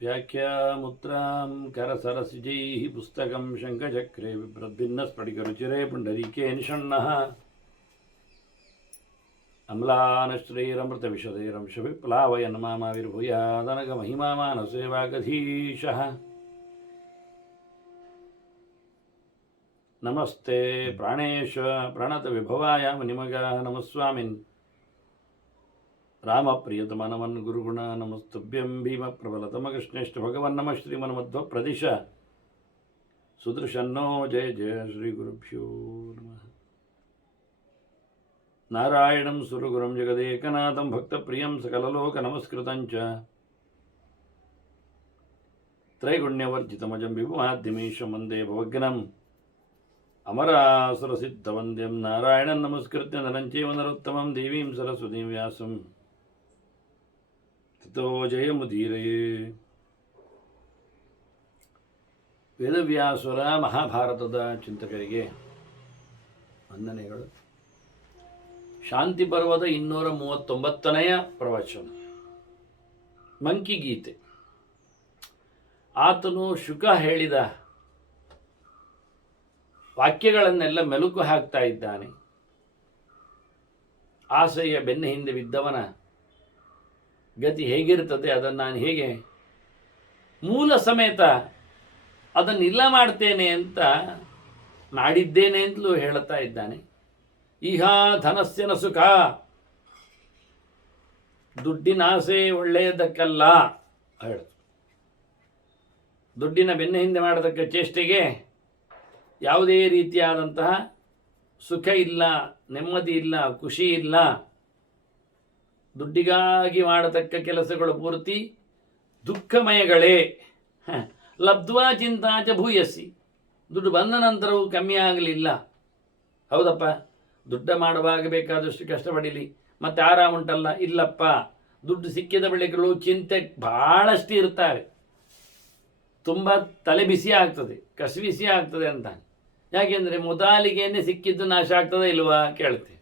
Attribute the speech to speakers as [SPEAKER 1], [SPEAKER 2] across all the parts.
[SPEAKER 1] व्याख्यामुद्रां करसरसिजैः पुस्तकं शङ्खचक्रे बिभ्रद्भिन्नस्फटिकरुचिरे पुण्डरीके निषण्णः अम्लानश्रीरमृतविशदैरंशविप्लावयन् ನಮಸ್ತೆ ಪ್ರಾಣೇಶ ಪ್ರಣತ ವಿಭವಾಯ ನಿಮಗ ನಮಸ್ವಾಮಿನ್ ರಾಮಪ್ರಿಯತಮ ನಮನ್ ಗುರುಗುಣ ನಮಸ್ತುಭ್ಯಂ ಭೀಮ ಪ್ರಬಲತಮ ಕೃಷ್ಣೇಷ್ಠ ಭಗವನ್ ನಮ ಶ್ರೀಮನ್ಮಧ್ವ ಪ್ರದಿಶ ಸುದೃಶನ್ನೋ ಜಯ ಜಯ ಶ್ರೀ ಗುರುಭ್ಯೋ ನಮಃ నారాయణం సురగురం జగదేకనాథం భక్తప్రియం సకలలోక నమస్కృతంచ త్రైగుణ్యవర్జితమజం విభుమాధ్యమీశం వందే భవగ్నం ಅಮರಾಸುರಸಿದ್ಧವಂದ್ಯಂ ನಾರಾಯಣ ನಮಸ್ಕೃತ್ಯ ನರಂಚೇವನರುತ್ತಮಂ ದೇವೀಂ ಸರಸ್ವತೀ ವ್ಯಾಸಂ. ತಥೋ ಜಯಮುದೀರಯೇ ವೇದವ್ಯಾಸುರ ಮಹಾಭಾರತದ ಚಿಂತಕರಿಗೆ ವಂದನೆಗಳು. ಶಾಂತಿ ಪರ್ವದ ಇನ್ನೂರ ಮೂವತ್ತೊಂಬತ್ತನೆಯ ಪ್ರವಚನ. ಮಂಕಿ ಗೀತೆ. ಆತನು ಶುಕ ಹೇಳಿದ ವಾಕ್ಯಗಳನ್ನೆಲ್ಲ ಮೆಲುಕು ಹಾಕ್ತಾ ಇದ್ದಾನೆ. ಆಸೆಯ ಬೆನ್ನ ಹಿಂದೆ ಬಿದ್ದವನ ಗತಿ ಹೇಗಿರ್ತದೆ? ಅದನ್ನು ನಾನು ಹೇಗೆ ಮೂಲ ಸಮೇತ ಅದನ್ನು ಇಲ್ಲ ಮಾಡ್ತೇನೆ ಅಂತ ಮಾಡಿದ್ದೇನೆ ಅಂತಲೂ ಹೇಳುತ್ತಾ ಇದ್ದಾನೆ. ಇಹ ಧನಸ್ಸಿನ ಸುಖ ದುಡ್ಡಿನ ಆಸೆ ಒಳ್ಳೆಯದಕ್ಕಲ್ಲ. ಹೇಳು ದುಡ್ಡಿನ ಬೆನ್ನ ಹಿಂದೆ ಮಾಡತಕ್ಕ ಚೇಷ್ಟೆಗೆ ಯಾವುದೇ ರೀತಿಯಾದಂತಹ ಸುಖ ಇಲ್ಲ, ನೆಮ್ಮದಿ ಇಲ್ಲ, ಖುಷಿ ಇಲ್ಲ, ದುಡ್ಡಿಗಾಗಿ ಮಾಡತಕ್ಕ ಕೆಲಸಗಳು ಪೂರ್ತಿ ದುಃಖಮಯಗಳೇ. ಲಬ್ಧ್ವಾ ಚಿಂತಾಚ ಭೂಯಸ್ಸಿ ದುಡ್ಡು ಬಂದ ನಂತರವೂ ಕಮ್ಮಿ ಆಗಲಿಲ್ಲ. ಹೌದಪ್ಪ, ದುಡ್ಡ ಮಾಡುವಾಗ ಬೇಕಾದಷ್ಟು ಕಷ್ಟಪಡಿಲಿ. ಮತ್ತೆ ಆರಾಮುಂಟಲ್ಲ ಇಲ್ಲಪ್ಪ. ದುಡ್ಡು ಸಿಕ್ಕಿದ ಬಳಿಕಗಳು ಚಿಂತೆ ಬಹಳಷ್ಟು ಇರ್ತವೆ ತುಂಬ ತಲೆ ಬಿಸಿ ಆಗ್ತದೆ, ಕಸಿ ಬಿಸಿ ಆಗ್ತದೆ ಅಂತ. ಯಾಕೆಂದರೆ ಮುದಾಲಿಗೆಯನ್ನೇ ಸಿಕ್ಕಿದ್ದು ನಾಶ ಆಗ್ತದೆ ಇಲ್ವಾ ಕೇಳ್ತೆ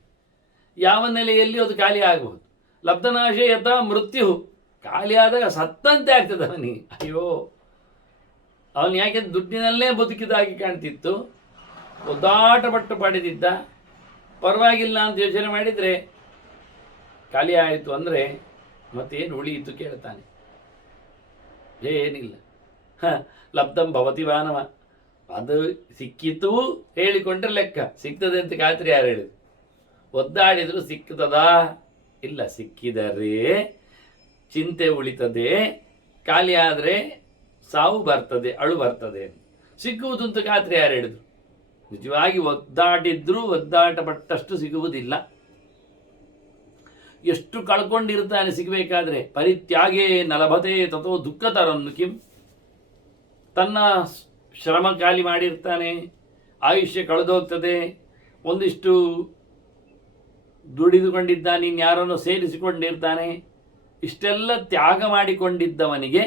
[SPEAKER 1] ಯಾವ ನೆಲೆಯಲ್ಲಿ ಅದು ಖಾಲಿ ಆಗಬಹುದು ಲಬ್ಧನಾಶ ಯಥ ಮೃತ್ಯು. ಖಾಲಿ ಆದಾಗ ಸತ್ತಂತೆ ಆಗ್ತದೆ ಅವನಿಗೆ. ಅಯ್ಯೋ. ಅವನು ಯಾಕೆ ದುಡ್ಡಿನಲ್ಲೇ ಬದುಕಿದಾಗಿ ಕಾಣ್ತಿತ್ತು. ಒದ್ದಾಟ ಪಟ್ಟು ಪಡೆದಿದ್ದ. ಪರವಾಗಿಲ್ಲ ಅಂತ ಯೋಚನೆ ಮಾಡಿದರೆ ಖಾಲಿ ಆಯಿತು ಅಂದರೆ ಮತ್ತೇನು ಉಳಿಯಿತು ಕೇಳ್ತಾನೆ. ಏನಿಲ್ಲ. ಲಬ್ಧಂ ಭವತಿ ಮಾನವ ಅದು ಸಿಕ್ಕಿತು ಹೇಳಿಕೊಂಡ್ರೆ ಲೆಕ್ಕ. ಸಿಗ್ತದೆ ಅಂತ ಖಾತ್ರಿ ಯಾರು ಹೇಳಿದ್ರು ಒದ್ದಾಡಿದ್ರು ಸಿಕ್ತದಾ? ಇಲ್ಲ, ಸಿಕ್ಕಿದರೆ ಚಿಂತೆ ಉಳಿತದೆ. ಖಾಲಿ ಆದರೆ ಸಾವು ಬರ್ತದೆ, ಅಳು ಬರ್ತದೆ ಸಿಕ್ಕುವುದು ಅಂತ ಖಾತ್ರಿ ಯಾರು ಹೇಳಿದ್ರು ನಿಜವಾಗಿ ಒದ್ದಾಡಿದ್ರೂ ಒದ್ದಾಟ ಪಟ್ಟಷ್ಟು ಸಿಗುವುದಿಲ್ಲ. ಎಷ್ಟು ಕಳ್ಕೊಂಡಿರ್ತಾನೆ ಸಿಗಬೇಕಾದ್ರೆ, ಪರಿತ್ಯಾಗೇ ನಲಭತೆ ತಥೋ ದುಃಖ ತರನ್ನು ಕಿಂ. ತನ್ನ ಶ್ರಮ ಖಾಲಿ ಮಾಡಿರ್ತಾನೆ, ಆಯುಷ್ಯ ಕಳೆದೋಗ್ತದೆ, ಒಂದಿಷ್ಟು ದುಡಿದುಕೊಂಡಿದ್ದಾನೆ, ಇನ್ಯಾರನ್ನು ಸೇರಿಸಿಕೊಂಡಿರ್ತಾನೆ, ಇಷ್ಟೆಲ್ಲ ತ್ಯಾಗ ಮಾಡಿಕೊಂಡಿದ್ದವನಿಗೆ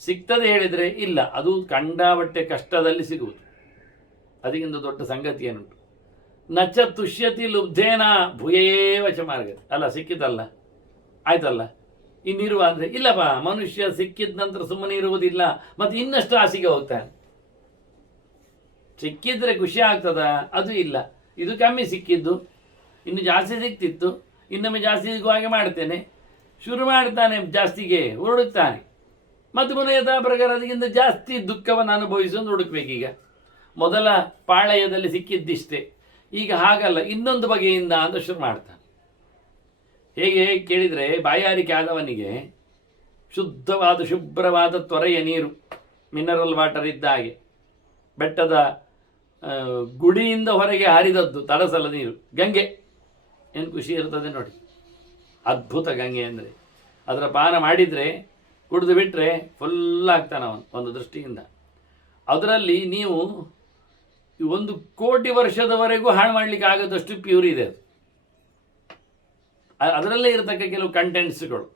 [SPEAKER 1] ಸಿಗ್ತದೆ ಹೇಳಿದರೆ ಇಲ್ಲ, ಅದು ಕಂಡಾಬಟ್ಟೆ ಕಷ್ಟದಲ್ಲಿ ಸಿಗುವುದು. ಅದಕ್ಕಿಂತ ದೊಡ್ಡ ಸಂಗತಿ ಏನುಂಟು? ನಚ ತುಷ್ಯತಿ ಲುಬ್ಧೇನ ಭೂಯೇವಚ ಮಾರ್ಗ. ಅಲ್ಲ ಸಿಕ್ಕಿದಲ್ಲ ಆಯ್ತಲ್ಲ? ಇನ್ನಿರುವ ಅಂದರೆ, ಇಲ್ಲಪ್ಪ, ಮನುಷ್ಯ ಸಿಕ್ಕಿದ ನಂತರ ಸುಮ್ಮನೆ ಇರುವುದಿಲ್ಲ, ಮತ್ತು ಇನ್ನಷ್ಟು ಆಸೆಗೆ ಹೋಗ್ತಾನೆ. ಸಿಕ್ಕಿದ್ರೆ ಖುಷಿ ಆಗ್ತದ? ಅದು ಇಲ್ಲ. ಇದು ಕಮ್ಮಿ ಸಿಕ್ಕಿದ್ದು. ಇನ್ನು ಜಾಸ್ತಿ ಸಿಕ್ತಿತ್ತು. ಇನ್ನೊಮ್ಮೆ ಜಾಸ್ತಿ ಸಿಗುವ ಹಾಗೆ ಮಾಡ್ತೇನೆ. ಶುರು ಮಾಡ್ತಾನೆ ಜಾಸ್ತಿಗೆ ಹುಡುಕ್ತಾನೆ ಮತ್ತು ಪುನಃ ಪ್ರಕಾರ ಅದಕ್ಕಿಂತ ಜಾಸ್ತಿ ದುಃಖವನ್ನು ಅನುಭವಿಸೋದು ಹುಡುಕ್ಬೇಕೀಗ. ಮೊದಲ ಪಾಳಯದಲ್ಲಿ ಸಿಕ್ಕಿದ್ದಿಷ್ಟೇ. ಈಗ ಹಾಗಲ್ಲ, ಇನ್ನೊಂದು ಬಗೆಯಿಂದ ಅಂತ ಶುರು ಮಾಡ್ತಾನೆ. ಹೇಗೆ ಕೇಳಿದರೆ, ಬಾಯಾರಿಕೆ ಆದವನಿಗೆ ಶುದ್ಧವಾದ, ಶುಭ್ರವಾದ ತೊರೆಯ ನೀರು ಮಿನರಲ್ ವಾಟರ್ ಇದ್ದ ಹಾಗೆ. ಬೆಟ್ಟದ ಗುಡಿಯಿಂದ ಹೊರಗೆ ಹಾರಿದದ್ದು ತಡಸಲ ನೀರು. ಗಂಗೆ. ಏನು ಖುಷಿ ಇರ್ತದೆ ನೋಡಿ. ಅದ್ಭುತ ಗಂಗೆ ಅಂದರೆ. ಅದರ ಪಾನ ಮಾಡಿದರೆ, ಕುಡಿದು ಬಿಟ್ಟರೆ ಫುಲ್ ಆಗ್ತಾನೆ ಅವನು ಒಂದು ದೃಷ್ಟಿಯಿಂದ. ಅದರಲ್ಲಿ ನೀವು ಒಂದು ಕೋಟಿ ವರ್ಷದವರೆಗೂ ಹಾಳು ಮಾಡಲಿಕ್ಕೆ ಆಗದಷ್ಟು ಪ್ಯೂರ್ ಇದೆ ಅದು. ಅದರಲ್ಲೇ ಇರತಕ್ಕ ಕೆಲವು ಕಂಟೆಂಟ್ಸ್ಗಳು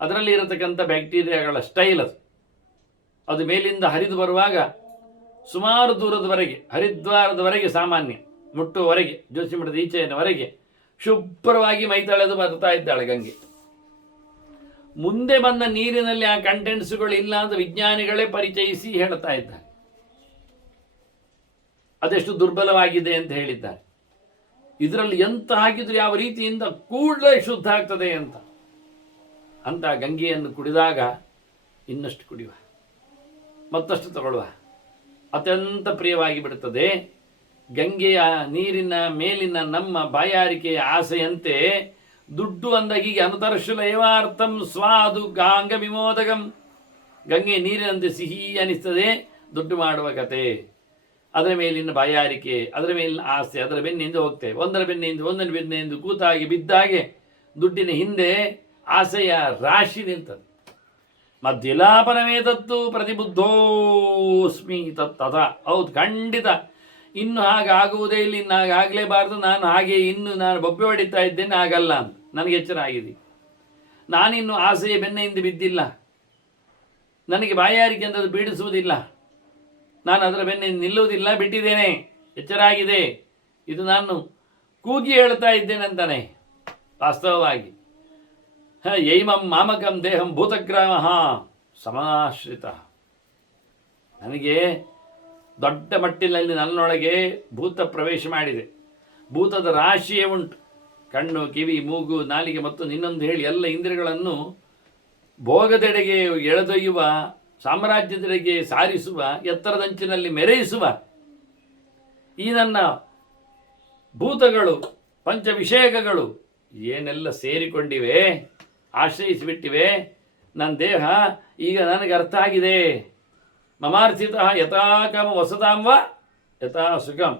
[SPEAKER 1] ಅದರಲ್ಲಿ ಇರತಕ್ಕಂಥ ಬ್ಯಾಕ್ಟೀರಿಯಾಗಳ ಸ್ಟೈಲ್ ಅದು. ಅದು ಮೇಲಿಂದ ಹರಿದು ಬರುವಾಗ ಸುಮಾರು ದೂರದವರೆಗೆ, ಹರಿದ್ವಾರದವರೆಗೆ ಸಾಮಾನ್ಯ, ಮುಟ್ಟುವವರೆಗೆ ಜ್ಯೋತಿಮಠದ ಮಠದ ಈಚೆಯವರೆಗೆ ಶುಭ್ರವಾಗಿ ಮೈ ತಳೆದು ಬರ್ತಾ ಇದ್ದಾಳೆ ಗಂಗೆ. ಮುಂದೆ ಬಂದ ನೀರಿನಲ್ಲಿ ಆ ಕಂಟೆಂಟ್ಸ್ಗಳು ಇಲ್ಲ ಅಂತ ವಿಜ್ಞಾನಿಗಳೇ ಪರಿಚಯಿಸಿ ಹೇಳ್ತಾ ಇದ್ದಾರೆ. ಅದೆಷ್ಟು ದುರ್ಬಲವಾಗಿದೆ ಅಂತ ಹೇಳಿದ್ದಾರೆ. ಇದರಲ್ಲಿ ಎಂತ ಹಾಕಿದ್ರು ಯಾವ ರೀತಿಯಿಂದ ಕೂಡಲೇ ಶುದ್ಧ ಆಗ್ತದೆ ಅಂತ. ಅಂತ ಗಂಗೆಯನ್ನು ಕುಡಿದಾಗ ಇನ್ನಷ್ಟು ಕುಡಿಯುವ, ಮತ್ತಷ್ಟು ತಗೊಳ್ಳುವ. ಅತ್ಯಂತ ಪ್ರಿಯವಾಗಿ ಬಿಡುತ್ತದೆ ಗಂಗೆಯ ನೀರಿನ ಮೇಲಿನ ನಮ್ಮ ಬಾಯಾರಿಕೆಯ ಆಸೆಯಂತೆ ದುಡ್ಡು ಅಂದಾಗ ಹೀಗೆ ಅನುತರ್ಶುಲ ಏವಾರ್ಥಂ ಸ್ವಾದು ಗಾಂಗ ವಿಮೋದಗಂ. ಗಂಗೆ ನೀರಿನಂತೆ ಸಿಹಿ ಅನಿಸ್ತದೆ, ದುಡ್ಡು ಮಾಡುವ ಕತೆ. ಅದರ ಮೇಲಿನ ಬಾಯಾರಿಕೆ, ಅದರ ಮೇಲಿನ ಆಸೆ, ಅದರ ಬೆನ್ನಿಂದ ಹೋಗ್ತೇವೆ. ಒಂದರ ಬೆನ್ನಿಂದ ಒಂದರ ಬೆನ್ನಿಂದ ಕೂತಾಗಿ ಬಿದ್ದಾಗೆ ದುಡ್ಡಿನ ಹಿಂದೆ ಆಸೆಯ ರಾಶಿ ನಿಲ್ತದೆ. ಮಧ್ಯಲಾಪನವೇ ತತ್ತು ಪ್ರತಿಬುದ್ಧೋಸ್ಮಿ ತತ್ತದ ಹೌದು, ಖಂಡಿತ. ಇನ್ನು ಹಾಗಾಗುವುದೇ ಇಲ್ಲ, ಇನ್ನು ಹಾಗಾಗಲೇಬಾರ್ದು ನಾನು ಹಾಗೆ ಇನ್ನು ನಾನು ಬೊಬ್ಬೆ ಹೊಡಿತಾ ಇದ್ದೇನೆ ಆಗಲ್ಲ ಅಂತ. ನನಗೆ ಎಚ್ಚರ ಆಗಿದೆ. ನಾನಿನ್ನು ಆಸೆಯ ಬೆನ್ನೆಯಿಂದ ಬಿದ್ದಿಲ್ಲ. ನನಗೆ ಬಾಯಾರಿಕೆ ಅಂತದ್ದು ಬೀಡಿಸುವುದಿಲ್ಲ ನಾನು ಅದರ ಬೆನ್ನಿಂದ ನಿಲ್ಲುವುದಿಲ್ಲ, ಬಿಟ್ಟಿದ್ದೇನೆ. ಎಚ್ಚರ ಆಗಿದೆ. ಇದು ನಾನು ಕೂಗಿ ಹೇಳ್ತಾ ಇದ್ದೇನೆ ಅಂತಾನೆ, ವಾಸ್ತವವಾಗಿ. ಯೈಮಂ ಮಾಮಕಂ ದೇಹಂ ಭೂತಗ್ರಾಮ ಸಮಾಶ್ರಿತ. ನನಗೆ ದೊಡ್ಡ ಮಟ್ಟಿನಲ್ಲಿ ನನ್ನೊಳಗೆ ಭೂತ ಪ್ರವೇಶ ಮಾಡಿದೆ. ಭೂತದ ರಾಶಿಯೇ ಉಂಟು. ಕಣ್ಣು, ಕಿವಿ, ಮೂಗು, ನಾಲಿಗೆ ಮತ್ತು ನಿನ್ನೊಂದು ಹೇಳಿ ಎಲ್ಲ ಇಂದ್ರಿಯಗಳನ್ನು ಭೋಗದೆಡೆಗೆ ಎಳೆದೊಯ್ಯುವ, ಸಾಮ್ರಾಜ್ಯದೆಡೆಗೆ ಸಾರಿಸುವ, ಎತ್ತರದಂಚಿನಲ್ಲಿ ಮೆರೆಯಿಸುವ ಈ ನನ್ನ ಭೂತಗಳು ಪಂಚವಿಷೇಕಗಳು ಏನೆಲ್ಲ ಸೇರಿಕೊಂಡಿವೆ? ಆಶ್ರಯಿಸಿಬಿಟ್ಟಿವೆ. ನನ್ನ ದೇಹ ಈಗ ನನಗೆ ಅರ್ಥ ಆಗಿದೆ. ಮಮಾರ್ಥಿತ ಯಥಾಕಮ ವಸತಾಂವ ಯಥಾ ಸುಖಂ.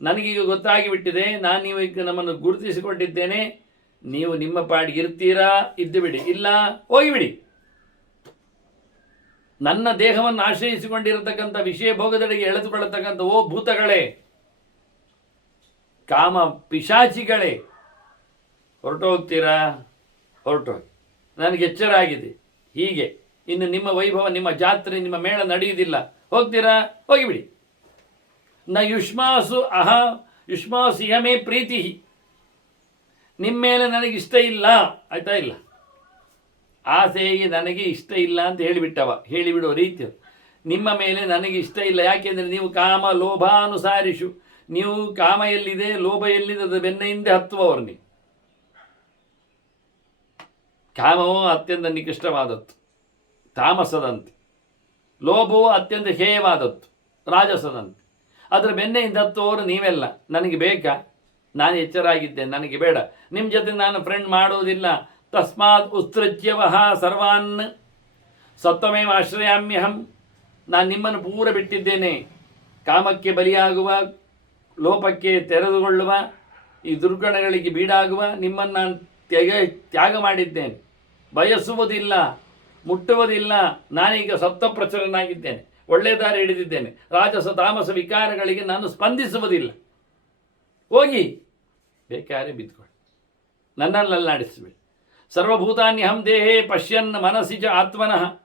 [SPEAKER 1] ನನಗೀಗ ಗೊತ್ತಾಗಿಬಿಟ್ಟಿದೆ, ನಾನು ನೀವು ಈಗ ನಮ್ಮನ್ನು ಗುರುತಿಸಿಕೊಂಡಿದ್ದೇನೆ. ನೀವು ನಿಮ್ಮ ಪಾಡಿಗೆ ಇರ್ತೀರಾ ಇದ್ದು ಬಿಡಿ. ಇಲ್ಲ, ಹೋಗಿಬಿಡಿ. ನನ್ನ ದೇಹವನ್ನು ಆಶ್ರಯಿಸಿಕೊಂಡಿರತಕ್ಕಂಥ ವಿಷಯ ಭೋಗದೆಡೆಗೆ ಎಳೆದುಕೊಳ್ಳತಕ್ಕಂಥ ಓ ಭೂತಗಳೇ, ಕಾಮ ಪಿಶಾಚಿಗಳೇ ಹೊರಟು ಹೋಗ್ತೀರಾ ಹೊರಟೋಗಿ ನನಗೆ ಎಚ್ಚರ ಆಗಿದೆ. ಹೀಗೆ, ಇನ್ನು ನಿಮ್ಮ ವೈಭವ, ನಿಮ್ಮ ಜಾತ್ರೆ, ನಿಮ್ಮ ಮೇಳ ನಡೆಯುವುದಿಲ್ಲ. ಹೋಗ್ತೀರಾ? ಹೋಗಿಬಿಡಿ. ನ ಯುಷ್ಮಾಸು ಅಹ, ಯುಷ್ಮಾಸು ಇಹಮೇ ಪ್ರೀತಿ ನಿಮ್ಮ ಮೇಲೆ ನನಗೆ ಇಷ್ಟ ಇಲ್ಲ. ಆಯ್ತಾ ಇಲ್ಲ? ಆಸೆಗೆ ನನಗೆ ಇಷ್ಟ ಇಲ್ಲ ಅಂತ ಹೇಳಿಬಿಟ್ಟವ. ಹೇಳಿಬಿಡುವ ರೀತಿ. ನಿಮ್ಮ ಮೇಲೆ ನನಗೆ ಇಷ್ಟ ಇಲ್ಲ. ಯಾಕೆಂದರೆ ನೀವು ಕಾಮ ಲೋಭಾನುಸಾರಿಷು. ನೀವು ಕಾಮ ಎಲ್ಲಿದೆ, ಲೋಭ ಎಲ್ಲಿದೆ, ಅದು ಬೆನ್ನ ಹಿಂದೆ ಹತ್ತುವವರು ನೀವು. ಕಾಮವು ಅತ್ಯಂತ ನಿಕೃಷ್ಟವಾದದ್ದು. ತಾಮಸದಂತೆ. ಲೋಭವು ಅತ್ಯಂತ ಹೇಯವಾದದ್ದು. ರಾಜಸದಂತೆ. ಅದರ ಬೆನ್ನೆಯಿಂದ ಹತ್ತುವವರು ನೀವೆಲ್ಲ. ನನಗೆ ಬೇಕಾ? ನಾನು ಎಚ್ಚರಾಗಿದ್ದೇನೆ. ನನಗೆ ಬೇಡ. ನಿಮ್ಮ ಜೊತೆ ನಾನು ಫ್ರೆಂಡ್ ಮಾಡುವುದಿಲ್ಲ. ತಸ್ಮಾತ್ ಉತ್ಸೃಜ್ಯವಹ ಸರ್ವಾನ್. ಸತ್ವಮೇವ ಆಶ್ರಯಾಮ್ಯಹಂ. ನಾನು ನಿಮ್ಮನ್ನು ಪೂರ ಬಿಟ್ಟಿದ್ದೇನೆ. ಕಾಮಕ್ಕೆ ಬಲಿಯಾಗುವ, ಲೋಪಕ್ಕೆ ತೆರೆದುಕೊಳ್ಳುವ, ಈ ದುರ್ಗಣಗಳಿಗೆ ಬೀಡಾಗುವ, ನಿಮ್ಮನ್ನು ನಾನು ತ್ಯಾಗ ತ್ಯಾಗ ಮಾಡಿದ್ದೇನೆ. ಬಯಸುವುದಿಲ್ಲ, ಮುಟ್ಟುವುದಿಲ್ಲ, ನಾನೀಗ ಸಪ್ತಪ್ರಚುರನಾಗಿದ್ದೇನೆ. ಒಳ್ಳೆಯ ದಾರಿ ಹಿಡಿದಿದ್ದೇನೆ. ರಾಜಸ ತಾಮಸ ವಿಕಾರಗಳಿಗೆ ನಾನು ಸ್ಪಂದಿಸುವುದಿಲ್ಲ. ಹೋಗಿ. ಬೇಕಾದ್ರೆ ಬಿದ್ದುಕೊಳ್ಳಿ. ನನ್ನಲ್ಲಲ್ಲಾಡಿಸಬೇಡಿ ಸರ್ವಭೂತಾನ್ಯಹಂ ದೇಹೇ ಪಶ್ಯನ್ ಮನಸ್ಸಿಜ ಆತ್ಮನಃ.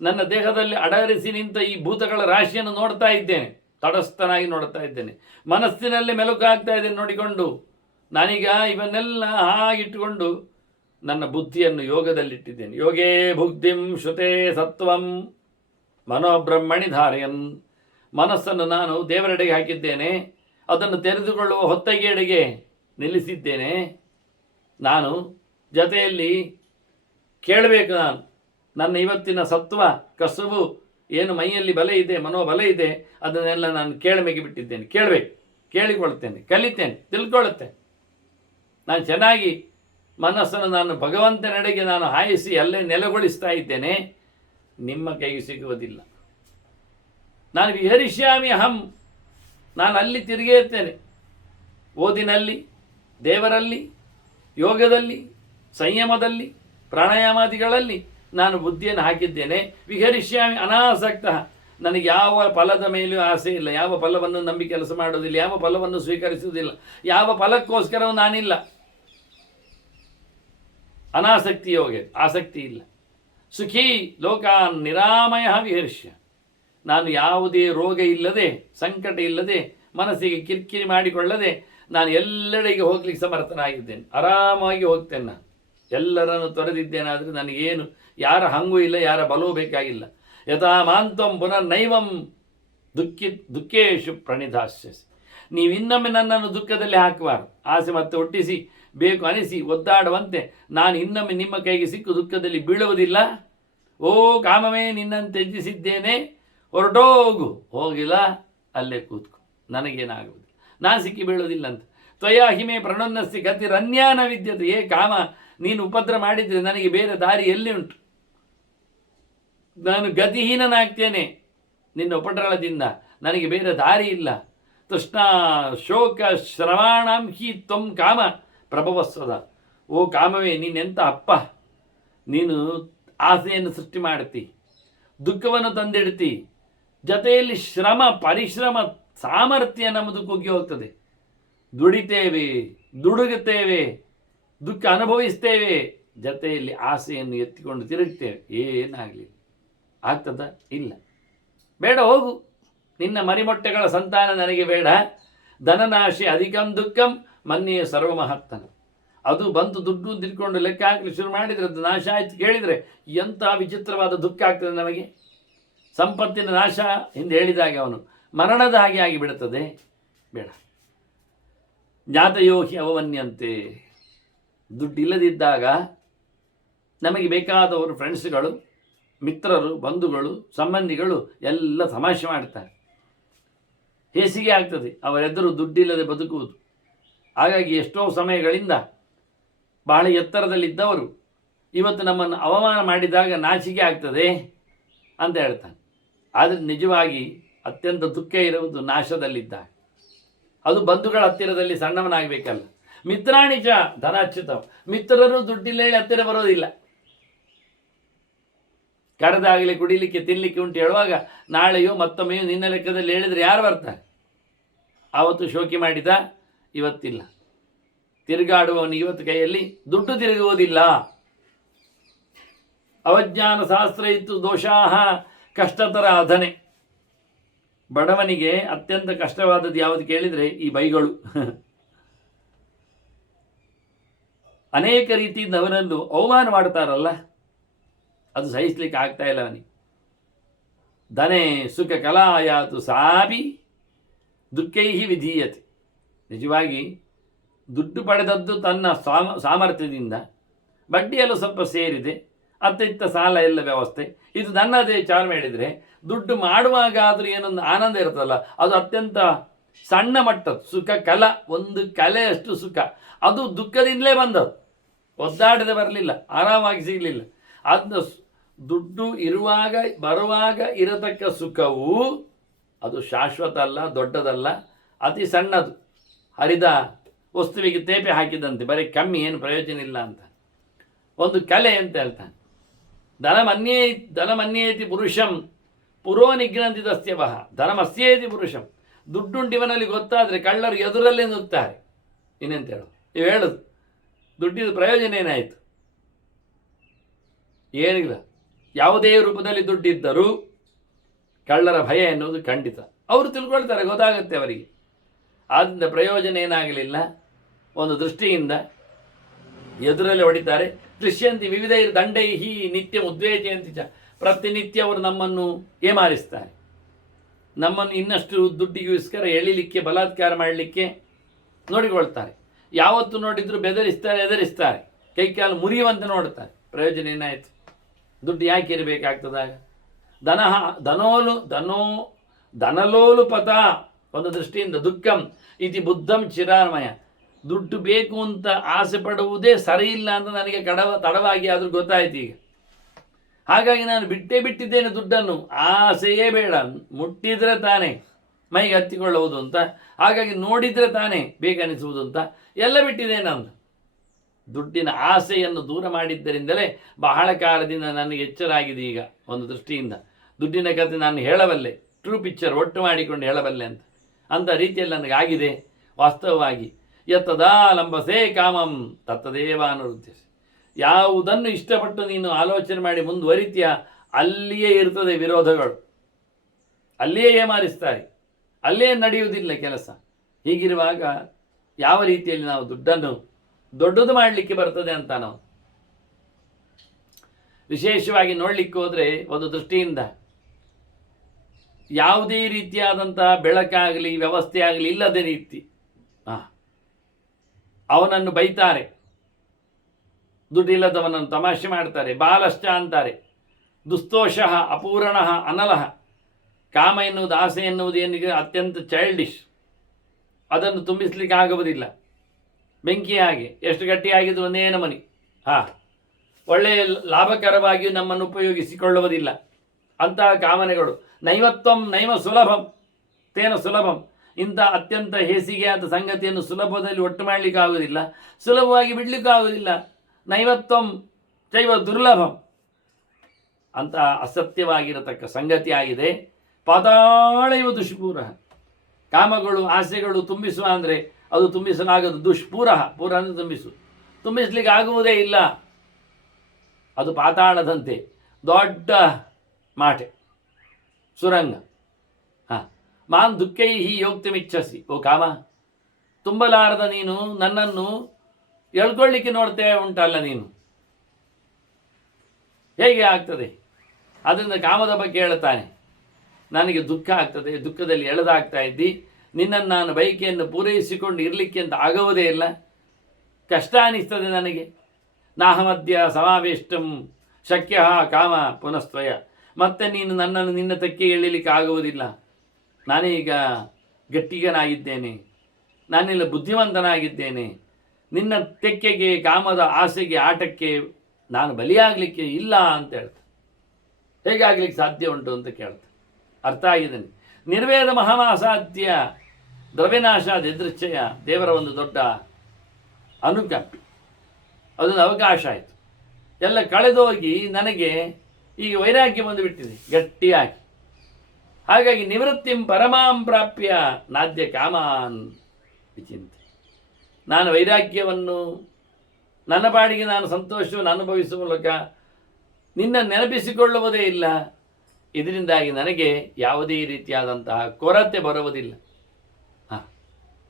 [SPEAKER 1] ನನ್ನ ದೇಹದಲ್ಲಿ ಅಡಗರಿಸಿ ನಿಂತ ಈ ಭೂತಗಳ ರಾಶಿಯನ್ನು ನೋಡ್ತಾ ಇದ್ದೇನೆ. ತಡಸ್ಥನಾಗಿ ನೋಡ್ತಾ ಇದ್ದೇನೆ. ಮನಸ್ಸಿನಲ್ಲಿ ಮೆಲುಕಾಗ್ತಾ ಇದ್ದೇನೆ ನೋಡಿಕೊಂಡು. ನಾನೀಗ ಇವನ್ನೆಲ್ಲ ಹಾಗಿಟ್ಟುಕೊಂಡು ನನ್ನ ಬುದ್ಧಿಯನ್ನು ಯೋಗದಲ್ಲಿಟ್ಟಿದ್ದೇನೆ. ಯೋಗೇ ಬುದ್ಧಿಂ ಶ್ರುತೇ ಸತ್ವಂ ಮನೋಬ್ರಹ್ಮಣಿ ಧಾರೆಯನ್. ಮನಸ್ಸನ್ನು ನಾನು ದೇವರೆಡೆಗೆ ಹಾಕಿದ್ದೇನೆ. ಅದನ್ನು ತೆರೆದುಕೊಳ್ಳುವ ಹೊತ್ತಗೆಡೆಗೆ ನಿಲ್ಲಿಸಿದ್ದೇನೆ. ನಾನು ಜೊತೆಯಲ್ಲಿ ಕೇಳಬೇಕು ನಾನು. ನನ್ನ ಇವತ್ತಿನ ಸತ್ವ ಕಸುವು ಏನು ಮೈಯಲ್ಲಿ ಬಲ ಇದೆ, ಮನೋಬಲ ಇದೆ, ಅದನ್ನೆಲ್ಲ ನಾನು ಕೇಳಮೆಗೆ ಬಿಟ್ಟಿದ್ದೇನೆ. ಕೇಳಬೇಕು. ಕೇಳಿಕೊಳ್ತೇನೆ ಕಲಿತೇನೆ. ತಿಳ್ಕೊಳ್ಳುತ್ತೇನೆ. ನಾನು ಚೆನ್ನಾಗಿ ಮನಸ್ಸನ್ನು ನಾನು ಭಗವಂತನೆಡೆಗೆ ನಾನು ಹಾಯಿಸಿ ಅಲ್ಲೇ ನೆಲೆಗೊಳಿಸ್ತಾ ಇದ್ದೇನೆ, ನಿಮ್ಮ ಕೈಗೆ ಸಿಗುವುದಿಲ್ಲ. ನಾನು ವಿಹರಿಷ್ಯಾಮಿ ಅಹಂ. ನಾನು ಅಲ್ಲಿ ತಿರುಗೇರ್ತೇನೆ. ಓದಿನಲ್ಲಿ, ದೇವರಲ್ಲಿ, ಯೋಗದಲ್ಲಿ, ಸಂಯಮದಲ್ಲಿ, ಪ್ರಾಣಾಯಾಮಾದಿಗಳಲ್ಲಿ ನಾನು ಬುದ್ಧಿಯನ್ನು ಹಾಕಿದ್ದೇನೆ. ವಿಹರಿಷ್ಯಾಮಿ ಅನಾಸಕ್ತ. ನನಗೆ ಯಾವ ಫಲದ ಮೇಲೂ ಆಸೆ ಇಲ್ಲ. ಯಾವ ಫಲವನ್ನು ನಂಬಿ ಕೆಲಸ ಮಾಡೋದಿಲ್ಲ ಯಾವ ಫಲವನ್ನು ಸ್ವೀಕರಿಸುವುದಿಲ್ಲ. ಯಾವ ಫಲಕ್ಕೋಸ್ಕರವೂ ನಾನಿಲ್ಲ. ಅನಾಸಕ್ತಿ ಯೋಗ, ಆಸಕ್ತಿ ಇಲ್ಲ. ಸುಖಿ ಲೋಕಾನ್ ನಿರಾಮಯ ವಿಹರ್ಷ್ಯ. ನಾನು ಯಾವುದೇ ರೋಗ ಇಲ್ಲದೆ, ಸಂಕಟ ಇಲ್ಲದೆ, ಮನಸ್ಸಿಗೆ ಕಿರಿಕಿರಿ ಮಾಡಿಕೊಳ್ಳದೆ, ನಾನು ಎಲ್ಲೆಡೆಗೆ ಹೋಗ್ಲಿಕ್ಕೆ ಸಮರ್ಥನಾಗಿದ್ದೇನೆ. ಆರಾಮಾಗಿ ಹೋಗ್ತೇನೆ ನಾನು. ಎಲ್ಲರನ್ನು ತೊರೆದಿದ್ದೇನಾದರೆ ನನಗೇನು, ಯಾರ ಹಂಗೂ ಇಲ್ಲ, ಯಾರ ಬಲವೂ ಬೇಕಾಗಿಲ್ಲ. ಯಥಾ ಮಾಂತ್ವಂ ಪುನರ್ನೈವಂ ದುಃಖಿ, ದುಃಖೇಶು ಪ್ರಣಿಧಾಸ್ಯಸಿ ನೀವು ಇನ್ನೊಮ್ಮೆ ನನ್ನನ್ನು ದುಃಖದಲ್ಲಿ ಹಾಕಬಾರ್ದು. ಆಸೆ ಮತ್ತೆ ಒಟ್ಟಿಸಿ ಬೇಕು ಅನಿಸಿ ಒದ್ದಾಡುವಂತೆ. ನಾನು ಇನ್ನೊಮ್ಮೆ ನಿಮ್ಮ ಕೈಗೆ ಸಿಕ್ಕು ದುಃಖದಲ್ಲಿ ಬೀಳುವುದಿಲ್ಲ. ಓ ಕಾಮವೇ, ನಿನ್ನನ್ನು ತ್ಯಜಿಸಿದ್ದೇನೆ. ಹೊರಟೋಗು. ಹೋಗಿಲ್ಲ, ಅಲ್ಲೇ ಕೂತ್ಕೊ. ನನಗೇನಾಗುವುದು? ನಾನು ಸಿಕ್ಕಿ ಬೀಳೋದಿಲ್ಲ ಅಂತ ತ್ವಯಾ ಹಿಮೆ ಪ್ರಣೋನ್ನಸ್ತಿ ಗತಿ ರನ್ಯಾನ ವಿದ್ಯತೆ. ಏ ಕಾಮ, ನೀನು ಉಪದ್ರ ಮಾಡಿದರೆ ನನಗೆ ಬೇರೆ ದಾರಿ ಎಲ್ಲಿ ಉಂಟು? ನಾನು ಗತಿಹೀನನಾಗ್ತೇನೆ. ನಿನ್ನ ಉಪದ್ರಳದಿಂದ ನನಗೆ ಬೇರೆ ದಾರಿ ಇಲ್ಲ. ತೃಷ್ಣ ಶೋಕ ಶ್ರವಾಣಾಂಹಿ ತ್ವಂ ಕಾಮ. ಪ್ರಭವಸ್ವದ. ಓ ಕಾಮವೇ, ನೀನೆಂತ ಅಪ್ಪ? ನೀನು ಆಸೆಯನ್ನು ಸೃಷ್ಟಿ ಮಾಡ್ತಿ ದುಃಖವನ್ನು ತಂದಿಡ್ತಿ ಜೊತೆಯಲ್ಲಿ ಶ್ರಮ, ಪರಿಶ್ರಮ, ಸಾಮರ್ಥ್ಯ ನಮ್ಮದು ಕುಗ್ಗಿ ಹೋಗ್ತದೆ. ದುಡಿತೇವೆ, ದುಡುಗುತ್ತೇವೆ, ದುಃಖ ಅನುಭವಿಸ್ತೇವೆ. ಜೊತೆಯಲ್ಲಿ ಆಸೆಯನ್ನು ಎತ್ತಿಕೊಂಡು ತಿರುಗುತ್ತೇವೆ. ಏನಾಗಲಿ? ಆಗ್ತದ? ಇಲ್ಲ. ಬೇಡ, ಹೋಗು. ನಿನ್ನ ಮರಿಮೊಟ್ಟೆಗಳ ಸಂತಾನ ನನಗೆ ಬೇಡ. ಧನನಾಶಿ, ಅಧಿಕಂ ದುಃಖಂ ಮನ್ಯೆ ಸರ್ವಮಹತ್ತನ. ಅದು ಬಂತು ದುಡ್ಡು ತಿಳ್ಕೊಂಡು ಲೆಕ್ಕ ಹಾಕಲು ಶುರು ಮಾಡಿದರೆ ಅದು ನಾಶ ಆಯ್ತು ಕೇಳಿದರೆ ಎಂಥ ವಿಚಿತ್ರವಾದ ದುಃಖ ಆಗ್ತದೆ ನಮಗೆ. ಸಂಪತ್ತಿನ ನಾಶ ಎಂದು ಹೇಳಿದಾಗ ಅವನು. ಮರಣದ ಹಾಗೆ ಆಗಿಬಿಡುತ್ತದೆ. ಬೇಡ. ಜ್ಞಾತಯೋಹಿ ಅವವನ್ಯಂತೆ ದುಡ್ಡಿಲ್ಲದಿದ್ದಾಗ ನಮಗೆ ಬೇಕಾದವರು ಫ್ರೆಂಡ್ಸ್ಗಳು, ಮಿತ್ರರು, ಬಂಧುಗಳು, ಸಂಬಂಧಿಗಳು ಎಲ್ಲ ತಮಾಷೆ ಮಾಡ್ತಾರೆ. ಹೇಸಿಗೆ ಆಗ್ತದೆ. ಅವರೆದುರು ದುಡ್ಡಿಲ್ಲದೆ ಬದುಕುವುದು. ಹಾಗಾಗಿ ಎಷ್ಟೋ ಸಮಯಗಳಿಂದ ಬಹಳ ಎತ್ತರದಲ್ಲಿದ್ದವರು ಇವತ್ತು ನಮ್ಮನ್ನು ಅವಮಾನ ಮಾಡಿದಾಗ ನಾಚಿಕೆ ಆಗ್ತದೆ ಅಂತ ಹೇಳ್ತಾನೆ. ಆದರೆ ನಿಜವಾಗಿ ಅತ್ಯಂತ ದುಃಖ ಇರುವುದು ನಾಶದಲ್ಲಿದ್ದಾಗ ಅದು ಬಂಧುಗಳ ಹತ್ತಿರದಲ್ಲಿ ಸಣ್ಣವನಾಗಬೇಕಲ್ಲ. ಮಿತ್ರಾಣಿಜ ಧನಾಚ್ಯುತ. ಮಿತ್ರರು ದುಡ್ಡಿಲ್ಲ ಹೇಳಿ ಹತ್ತಿರ ಬರೋದಿಲ್ಲ. ಕರೆದಾಗಲಿ ಕುಡಿಲಿಕ್ಕೆ ತಿನ್ನಲಿಕ್ಕೆ ಉಂಟು ಹೇಳುವಾಗ ನಾಳೆಯೋ ಮತ್ತೊಮ್ಮೆಯೋ ನಿನ್ನ ಲೆಕ್ಕದಲ್ಲಿ ಹೇಳಿದರೆ ಯಾರು ಬರ್ತಾರೆ? ಆವತ್ತು ಶೋಕಿ ಮಾಡಿದ ಇವತ್ತಿಲ್ಲ. ತಿರುಗಾಡುವವನು ಇವತ್ತು ಕೈಯಲ್ಲಿ ದುಡ್ಡು ತಿರುಗುವುದಿಲ್ಲ. ಅವಜ್ಞಾನ ಶಾಸ್ತ್ರ ಇತ್ತು ದೋಷಾಹ, ಕಷ್ಟತರ ಅಧನೆ. ಬಡವನಿಗೆ ಅತ್ಯಂತ ಕಷ್ಟವಾದದ್ದು ಯಾವುದು ಕೇಳಿದರೆ ಈ ಬೈಗಳು. ಅನೇಕ ರೀತಿಯಿಂದ ಅವನನ್ನು ಅವಮಾನ ಮಾಡ್ತಾರಲ್ಲ ಅದು ಸಹಿಸ್ಲಿಕ್ಕೆ ಆಗ್ತಾ ಇಲ್ಲ ಅವನಿಗೆ. ದನೆ ಸುಖ ಕಲಾಯಾತು ಸಾಬಿ, ದುಃಖೈಹಿ ವಿಧೀಯತೆ. ನಿಜವಾಗಿ ದುಡ್ಡು ಪಡೆದದ್ದು ತನ್ನ ಸಾಮ, ಸಾಮರ್ಥ್ಯದಿಂದ, ಬಡ್ಡಿಯಲ್ಲೂ ಸ್ವಲ್ಪ ಸೇರಿದೆ ಅತ್ತಿತ್ತ ಸಾಲ ಎಲ್ಲ ವ್ಯವಸ್ಥೆ. ಇದು ನನ್ನದೇ ಚಾರ್ಮ್ ಹೇಳಿದರೆ, ದುಡ್ಡು ಮಾಡುವಾಗ ಆದರೂ ಏನೊಂದು ಆನಂದ ಇರುತ್ತಲ್ಲ, ಅದು ಅತ್ಯಂತ ಸಣ್ಣ ಮಟ್ಟದ ಸುಖ, ಕಲ, ಒಂದು ಕಲೆಯಷ್ಟು ಸುಖ. ಅದು ದುಃಖದಿಂದಲೇ ಬಂದದ್ದು. ಒದ್ದಾಡದೆ ಬರಲಿಲ್ಲ, ಆರಾಮಾಗಿ ಸಿಗಲಿಲ್ಲ. ಅದನ್ನ ದುಡ್ಡು ಇರುವಾಗ, ಬರುವಾಗ ಇರತಕ್ಕ ಸುಖವು ಅದು ಶಾಶ್ವತ ಅಲ್ಲ, ದೊಡ್ಡದಲ್ಲ, ಅತಿ ಸಣ್ಣದು. ಹರಿದ ವಸ್ತುವಿಗೆ ತೇಪೆ ಹಾಕಿದಂತೆ, ಬರೀ ಕಮ್ಮಿ, ಏನು ಪ್ರಯೋಜನ ಇಲ್ಲ ಅಂತ. ಒಂದು ಕಲೆ ಅಂತ ಹೇಳ್ತಾನೆ. ಧನಮನ್ಯೇ ಧನಮನ್ಯೇತಿ ಪುರುಷಂ ಪುರೋ ನಿಘ್ನಂತಿ ದಸ್ಯವಹ ಧನಮಸ್ಯೇತಿ ಪುರುಷಂ. ದುಡ್ಡುಂಡಿವನಲ್ಲಿ ಗೊತ್ತಾದರೆ ಕಳ್ಳರು ಎದುರಲ್ಲೇ ನುಗ್ತಾರೆ. ಇನ್ನೆಂತ ಹೇಳು? ಇವು ಹೇಳುದು. ದುಡ್ಡಿದ ಪ್ರಯೋಜನ ಏನಾಯಿತು? ಏನಿಲ್ಲ. ಯಾವುದೇ ರೂಪದಲ್ಲಿ ದುಡ್ಡಿದ್ದರೂ ಕಳ್ಳರ ಭಯ ಎನ್ನುವುದು ಖಂಡಿತ. ಅವರು ತಿಳ್ಕೊಳ್ತಾರೆ, ಗೊತ್ತಾಗುತ್ತೆ ಅವರಿಗೆ. ಆದ್ದರಿಂದ ಪ್ರಯೋಜನ ಏನಾಗಲಿಲ್ಲ? ಒಂದು ದೃಷ್ಟಿಯಿಂದ ಎದುರಲ್ಲಿ ಹೊಡಿತಾರೆ ದೃಶ್ಯಂತಿ ವಿವಿಧ ದಂಡೈಹಿ ನಿತ್ಯ ಉದ್ವೇಜಯಂತಿ ಚ. ಪ್ರತಿನಿತ್ಯ ಅವರು ನಮ್ಮನ್ನು ಏಮಾರಿಸ್ತಾರೆ. ನಮ್ಮನ್ನು ಇನ್ನಷ್ಟು ದುಡ್ಡಿಗೋಸ್ಕರ ಎಳಿಲಿಕ್ಕೆ, ಬಲಾತ್ಕಾರ ಮಾಡಲಿಕ್ಕೆ ನೋಡಿಕೊಳ್ತಾರೆ. ಯಾವತ್ತು ನೋಡಿದ್ರು ಬೆದರಿಸ್ತಾರೆ, ಎದರಿಸ್ತಾರೆ. ಕೈಕಾಲು ಮುರಿಯುವಂತೆ ನೋಡ್ತಾರೆ. ಪ್ರಯೋಜನ ಏನಾಯಿತು? ದುಡ್ಡು ಯಾಕೆ ಇರಬೇಕಾಗ್ತದಾಗ ದನಹ ದನೋಲು ದನೋ ದನಲೋಲು ಪಥ ಒಂದು ದೃಷ್ಟಿಯಿಂದ ದುಃಖಂ ಇತಿ ಬುದ್ಧಂ ಚಿರಾನ್ಮಯ ದುಡ್ಡು ಬೇಕು ಅಂತ ಆಸೆ ಪಡುವುದೇ ಸರಿ ಇಲ್ಲ ಅಂತ ನನಗೆ ಕಡವ ತಡವಾಗಿ ಆದರೂ ಗೊತ್ತಾಯ್ತು ಈಗ. ಹಾಗಾಗಿ ನಾನು ಬಿಟ್ಟೇ ಬಿಟ್ಟಿದ್ದೇನೆ ದುಡ್ಡನ್ನು. ಆಸೆಯೇ ಬೇಡ. ಮುಟ್ಟಿದ್ರೆ ತಾನೇ ಮೈಗೆ ಹತ್ತಿಕೊಳ್ಳುವುದು ಅಂತ. ಹಾಗಾಗಿ ನೋಡಿದರೆ ತಾನೇ ಬೇಕನಿಸುವುದು ಅಂತ. ಎಲ್ಲ ಬಿಟ್ಟಿದೆ ನಾನು. ದುಡ್ಡಿನ ಆಸೆಯನ್ನು ದೂರ ಮಾಡಿದ್ದರಿಂದಲೇ ಬಹಳ ಕಾಲದಿಂದ ನನಗೆ ಎಚ್ಚರ ಆಗಿದೆ ಈಗ ಒಂದು ದೃಷ್ಟಿಯಿಂದ. ದುಡ್ಡಿನ ಕತೆ ನಾನು ಹೇಳಬಲ್ಲೆ. ಟ್ರೂ ಪಿಕ್ಚರ್ ಒಟ್ಟು ಮಾಡಿಕೊಂಡು ಹೇಳಬಲ್ಲೆ ಅಂತ. ಅಂಥ ರೀತಿಯಲ್ಲಿ ನನಗೆ ಆಗಿದೆ ವಾಸ್ತವವಾಗಿ. ಯತ್ತದಾ ಲಂಬಸೇ ಕಾಮಂ ತತ್ತದೇವ ಅನುರುದ್ಧಿಸಿ ಯಾವುದನ್ನು ಇಷ್ಟಪಟ್ಟು ನೀನು ಆಲೋಚನೆ ಮಾಡಿ ಮುಂದುವರಿತೀಯ, ಅಲ್ಲಿಯೇ ಇರ್ತದೆ ವಿರೋಧಗಳು. ಅಲ್ಲಿಯೇ ಏಮಾರಿಸ್ತಾರೆ. ಅಲ್ಲೇ ನಡೆಯುವುದಿಲ್ಲ ಕೆಲಸ. ಹೀಗಿರುವಾಗ ಯಾವ ರೀತಿಯಲ್ಲಿ ನಾವು ದುಡ್ಡನ್ನು ದೊಡ್ಡದು ಮಾಡಲಿಕ್ಕೆ ಬರ್ತದೆ ಅಂತ ನಾವು ವಿಶೇಷವಾಗಿ ನೋಡಲಿಕ್ಕೆ ಹೋದರೆ ಒಂದು ದೃಷ್ಟಿಯಿಂದ ಯಾವುದೇ ರೀತಿಯಾದಂತಹ ಬೆಳಕಾಗಲಿ, ವ್ಯವಸ್ಥೆ ಆಗಲಿ ಇಲ್ಲದ ರೀತಿ ಅವನನ್ನು ಬೈತಾರೆ. ದುಡ್ಡಿಲ್ಲದವನನ್ನು ತಮಾಷೆ ಮಾಡ್ತಾರೆ. ಬಾಲಷ್ಟ ಅಂತಾರೆ. ದುಸ್ತೋಷಃ, ಅಪೂರಣಃ ಅನಲಹ ಕಾಮ ಎನ್ನುವುದು, ಆಸೆ ಎನ್ನುವುದು ಏನಿಗೆ ಅತ್ಯಂತ ಚೈಲ್ಡಿಶ್ ಅದನ್ನು ತುಂಬಿಸ್ಲಿಕ್ಕೆ ಆಗುವುದಿಲ್ಲ. ಬೆಂಕಿಯಾಗಿ, ಎಷ್ಟು ಗಟ್ಟಿಯಾಗಿದ್ದು ಒಂದೇ ನಮನಿ. ಹಾ ಒಳ್ಳೆಯ ಲಾಭಕರವಾಗಿಯೂ ನಮ್ಮನ್ನು ಉಪಯೋಗಿಸಿಕೊಳ್ಳುವುದಿಲ್ಲ. ಅಂತಹ ಕಾಮನೆಗಳು. ನೈವತ್ವಂ ನೈವ ಸುಲಭಂ, ತೇನ ಸುಲಭಂ. ಇಂಥ ಅತ್ಯಂತ ಹೇಸಿಗೆಯಾದ ಸಂಗತಿಯನ್ನು ಸುಲಭದಲ್ಲಿ ಒಟ್ಟು ಮಾಡಲಿಕ್ಕೆ ಆಗುವುದಿಲ್ಲ. ಸುಲಭವಾಗಿ ಬಿಡಲಿಕ್ಕೂ ಆಗುವುದಿಲ್ಲ. ನೈವತ್ವಂ ಚೈವ ದುರ್ಲಭಂ. ಅಂತ ಅಸತ್ಯವಾಗಿರತಕ್ಕ ಸಂಗತಿ ಆಗಿದೆ. ಪಾತಾಳೈವ ದುಷ್ಪೂರ. ಕಾಮಗಳು, ಆಸೆಗಳು ತುಂಬಿಸುವ ಅಂದರೆ ಅದು ತುಂಬಿಸಲಾಗದು. ದುಷ್ಪೂರ. ಪೂರ ಅಂದರೆ ತುಂಬಿಸು. ತುಂಬಿಸ್ಲಿಕ್ಕೆ ಆಗುವುದೇ ಇಲ್ಲ. ಅದು ಪಾತಾಳದಂತೆ. ದೊಡ್ಡ ಮಾಟೆ. ಸುರಂಗ. ಹಾಂ. ಮಾನ್ ದುಃಖೈಹಿ ಯೋಕ್ತಿಮಿಚ್ಛಸಿ. ಓ ಕಾಮ, ತುಂಬಲಾರದ ನೀನು ನನ್ನನ್ನು ಎಳ್ಕೊಳ್ಳಿಕ್ಕೆ ನೋಡ್ತೇ ಉಂಟಲ್ಲ ನೀನು. ಹೇಗೆ ಆಗ್ತದೆ? ಅದರಿಂದ ಕಾಮದ ಬಗ್ಗೆ ಹೇಳ್ತಾನೆ ನನಗೆ ದುಃಖ ಆಗ್ತದೆ, ದುಃಖದಲ್ಲಿ ಎಳೆದಾಗ್ತಾ ಇದ್ದಿ. ನಿನ್ನನ್ನು ನಾನು ಬೈಕೆಯನ್ನು ಪೂರೈಸಿಕೊಂಡು ಇರಲಿಕ್ಕೆ ಅಂತ ಆಗುವುದೇ ಇಲ್ಲ. ಕಷ್ಟ ಅನಿಸ್ತದೆ ನನಗೆ. ನಾಹಮದ್ಯ ಸಮಾವೇಷ್ಟಂ ಶಕ್ಯ ಕಾಮ ಪುನಸ್ತ್ವಯ. ಮತ್ತೆ ನೀನು ನನ್ನನ್ನು ನಿನ್ನ ತಕ್ಕೆ ಎಳಿಲಿಕ್ಕೆ ಆಗುವುದಿಲ್ಲ. ನಾನೀಗ ಗಟ್ಟಿಗನಾಗಿದ್ದೇನೆ. ನಾನೆಲ್ಲ ಬುದ್ಧಿವಂತನಾಗಿದ್ದೇನೆ. ನಿನ್ನ ತೆಕ್ಕೆಗೆ, ಕಾಮದ ಆಸೆಗೆ, ಆಟಕ್ಕೆ ನಾನು ಬಲಿಯಾಗಲಿಕ್ಕೆ ಇಲ್ಲ ಅಂತ ಹೇಳ್ತೆ. ಹೇಗಾಗ್ಲಿಕ್ಕೆ ಸಾಧ್ಯ ಉಂಟು ಅಂತ ಕೇಳ್ತೆ. ಅರ್ಥ ಆಗಿದ್ದೇನೆ. ನಿರ್ವೇದ ಮಹಾಮಾಸಾಧ್ಯ ದ್ರವ್ಯನಾಶ ಎದೃಚ್ಛಯ ದೇವರ ಒಂದು ದೊಡ್ಡ ಅನುಕಂಪಿ ಅದೊಂದು ಅವಕಾಶ ಆಯಿತು. ಎಲ್ಲ ಕಳೆದೋಗಿ ನನಗೆ ಈಗ ವೈರಾಗ್ಯ ಬಂದು ಬಿಟ್ಟಿದೆ ಗಟ್ಟಿಯಾಗಿ. ಹಾಗಾಗಿ ನಿವೃತ್ತಿಂ ಪರಮಾಂ ಪ್ರಾಪ್ಯ ನಾದ್ಯ ಕಾಮಾನ್ ವಿಚಿಂತೆ ನಾನು ವೈರಾಗ್ಯವನ್ನು, ನನ್ನ ಪಾಡಿಗೆ ನಾನು ಸಂತೋಷವನ್ನು ಅನುಭವಿಸುವ ಮೂಲಕ ನಿನ್ನ ನೆನಪಿಸಿಕೊಳ್ಳುವುದೇ ಇಲ್ಲ. ಇದರಿಂದಾಗಿ ನನಗೆ ಯಾವುದೇ ರೀತಿಯಾದಂತಹ ಕೊರತೆ ಬರುವುದಿಲ್ಲ. ಹಾಂ.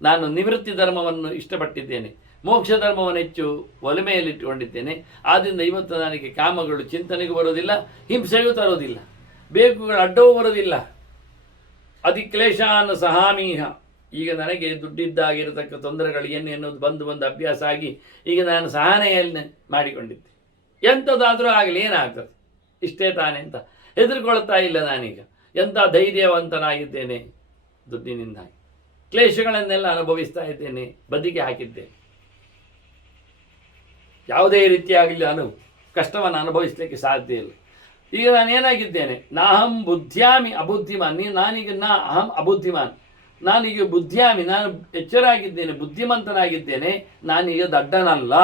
[SPEAKER 1] ನಾನು ನಿವೃತ್ತಿ ಧರ್ಮವನ್ನು ಇಷ್ಟಪಟ್ಟಿದ್ದೇನೆ. ಮೋಕ್ಷ ಧರ್ಮವನ್ನು ಹೆಚ್ಚು ಒಲಿಮೆಯಲ್ಲಿಟ್ಟುಕೊಂಡಿದ್ದೇನೆ. ಆದ್ದರಿಂದ ಇವತ್ತು ನನಗೆ ಕಾಮಗಳು ಚಿಂತನೆಗೂ ಬರೋದಿಲ್ಲ ಹಿಂಸೆಯೂ ತರೋದಿಲ್ಲ ಬೇಕುಗಳು ಅಡ್ಡವೂ ಬರೋದಿಲ್ಲ ಅಧಿಕ್ಲೇಶಾನ್ ಸಹಾಮೀಹ. ಈಗ ನನಗೆ ದುಡ್ಡಿದ್ದಾಗಿರತಕ್ಕ ತೊಂದರೆಗಳು ಏನು ಎನ್ನುವುದು ಬಂದು ಬಂದು ಅಭ್ಯಾಸ ಆಗಿ ಈಗ ನಾನು ಸಹನೆಯನ್ನು ಮಾಡಿಕೊಂಡಿದ್ದೆ. ಎಂಥದ್ದಾದರೂ ಆಗಲಿ ಏನಾಗ್ತದೆ? ಇಷ್ಟೇ ತಾನೆ ಅಂತ ಹೆದರ್ಕೊಳ್ತಾ ಇಲ್ಲ ನಾನೀಗ. ಎಂಥ ಧೈರ್ಯವಂತನಾಗಿದ್ದೇನೆ? ದುಡ್ಡಿನಿಂದಾಗಿ. ಕ್ಲೇಶಗಳನ್ನೆಲ್ಲ ಅನುಭವಿಸ್ತಾ ಇದ್ದೇನೆ, ಬದಿಗೆ ಹಾಕಿದ್ದೇನೆ. ಯಾವುದೇ ರೀತಿಯಾಗಲಿ ನಾನು ಕಷ್ಟವನ್ನು ಅನುಭವಿಸಲಿಕ್ಕೆ ಸಾಧ್ಯ ಇಲ್ಲ. ಈಗ ನಾನು ಏನಾಗಿದ್ದೇನೆ? ನಾಹಂ ಬುದ್ಧ್ಯಾಮಿ ಅಬುದ್ಧಿಮಾನ್. ನೀ ನಾನೀಗ ನಾ ಅಹಂ ಅಬುದ್ಧಿಮಾನ್. ನಾನೀಗ ಬುದ್ಧಿಯಾಮಿ. ನಾನು ಎಚ್ಚರಾಗಿದ್ದೇನೆ, ಬುದ್ಧಿಮಂತನಾಗಿದ್ದೇನೆ. ನಾನೀಗ ದಡ್ಡನಲ್ಲ.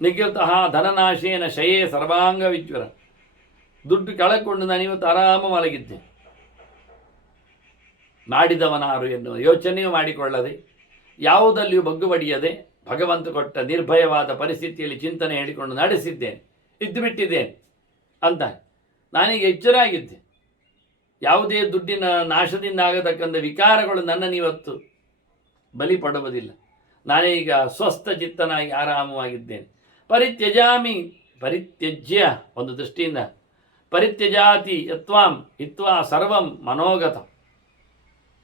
[SPEAKER 1] ನಿಗತಃ ಧನನಾಶೇನ ಶಯೇ ಸರ್ವಾಂಗ ವಿಜ್ವರ. ದುಡ್ಡು ಕಳಕೊಂಡು ನಾನು ಇವತ್ತು ಆರಾಮ ಮಲಗಿದ್ದೆ. ಮಾಡಿದವನಾರು ಎನ್ನುವ ಯೋಚನೆಯೂ ಮಾಡಿಕೊಳ್ಳದೆ, ಯಾವುದಲ್ಲಿಯೂ ಬಗ್ಗು ಬಡಿಯದೆ ಭಗವಂತ ಕೊಟ್ಟ ನಿರ್ಭಯವಾದ ಪರಿಸ್ಥಿತಿಯಲ್ಲಿ ಚಿಂತನೆ ಹೇಳಿಕೊಂಡು ನಡೆಸಿದ್ದೇನೆ ಇದ್ದು ಬಿಟ್ಟಿದ್ದೇನೆ ಅಂತ ನಾನೀಗ ಎಚ್ಚರಾಗಿದ್ದೆ. ಯಾವುದೇ ದುಡ್ಡಿನ ನಾಶದಿಂದ ಆಗತಕ್ಕಂಥ ವಿಕಾರಗಳು ನನ್ನನ್ನು ಇವತ್ತು ಬಲಿ ಪಡುವುದಿಲ್ಲ. ನಾನೀಗ ಸ್ವಸ್ಥ ಚಿತ್ತನಾಗಿ ಆರಾಮವಾಗಿದ್ದೇನೆ. ಪರಿತ್ಯಜಾಮಿ, ಪರಿತ್ಯಜ್ಯ ಒಂದು ದೃಷ್ಟಿಯಿಂದ. ಪರಿತ್ಯಜಾತಿ ಯತ್ವಾಂ ಹಿತ್ವಾ ಸರ್ವಂ ಮನೋಗತ.